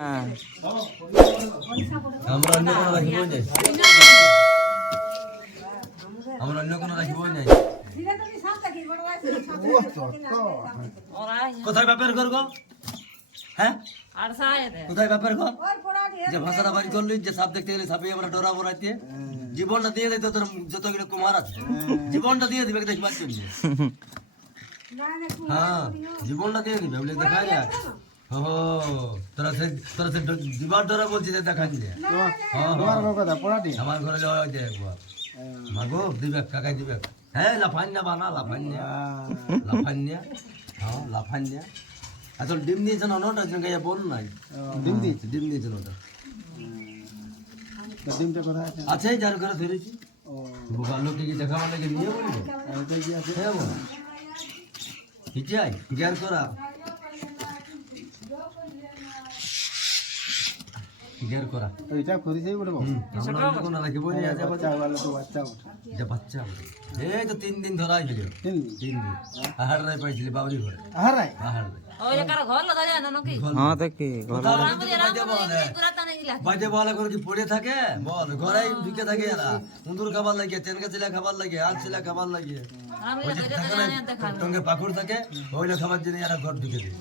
আমরা অন্য কোনো রাখি বই নাই, আমরা অন্য কোনো রাখি বই নাই। কোথায় বাপের ঘর গো? হ্যাঁ কোথায় বাপের ঘর? যে ভাষাটা বাড়ি করলি, যে সাপ দেখতে গেলে সাপে আমরা ডরা বড়াইতে জীবনটা দিয়ে দিত, তোর যতগুলো কুমার আছে জীবনটা দিয়ে দিবে দেখবার জন্য। হ্যাঁ জীবনটা দিয়ে দিবে বলে দেখা যায়। ও তোরা সে দিবার ডরা বলছিস দেখা যায়। আমার ঘরে যাওয়া যায় একবার মাগো দিবে, কাকাই দিবে। হ্যাঁ লাফান্যা বানা, লাফান্যা লাফান্যা, হ্যাঁ লাফান্যা। আসলে ডিম দিয়েছেন অনটা গাইয়া বল নাই, ডিম দিয়েছে, ডিম দিয়েছেন ওটা। ডিমটা কোথায় আছে? আছে যার ঘরে ধরেছি। বোকা লোককে কি দেখাবার লাগে নিয়ে বলবো? হ্যাঁ বল ঠিক আছে জ্ঞান করা গের করা এটা করিছেই বলে বাবা। আমরা কোন রাখি বলি আছে বাচ্চা वाला তো বাচ্চা ওঠে, যে বাচ্চা ওঠে। এই তো 3 দিন ধরাই হলো, 3 দিন আহার রাই পাইছিলি বাবরি ঘরে, আহার রাই ওই কার ঘর লাগা যায় না নাকি? হ্যাঁ দেখি ঘর বাজে বলা করে কি পড়ে থাকে বল, ঘরেই ঢুকে থাকে এরা। মুন্দুর খাবার লাগে, তেনকা ছিলা খাবার লাগে, আল ছিলা খাবার লাগে, টঙ্গে পাকুড় থাকে, ওইলা খাবার জন্য এরা ঘর ঢুকে দেয়।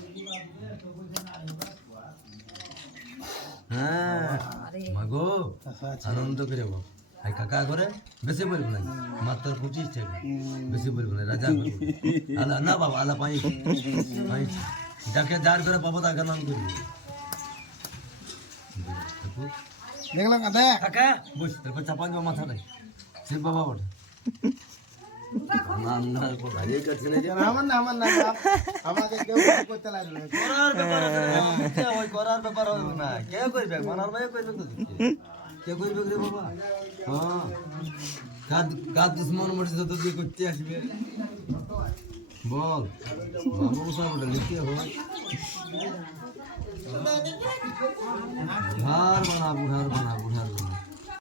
হ্যাঁ মাগো আনন্দ করে বল। এই কাকা করে বেশি বলবো না, মাত্র 25 টাকা, বেশি বলবো না। রাজা আলা না বাবা, আলা পাই পাই যাকে যার করে বাবা তাকে নাম করি। দেখলাম কাকা কাকা বস, তারপর চাপান মাথা নাই শিব বাবা বলে নান্দার পর ভাই কাছে না যে আমার না আমাকে কেউ করতে লাগবে করার ব্যাপার আছে, ওই করার ব্যাপার হবে না। কে করবে? মানার ভাই করবে তো, কে করবে রে বাবা? হ্যাঁ কাদ দুশ্মন মরে যত দিয়ে করতে আসবে বল বাবু সাহেব লিখতে হয়। ঘর বানাবো, ঘর বানাবো,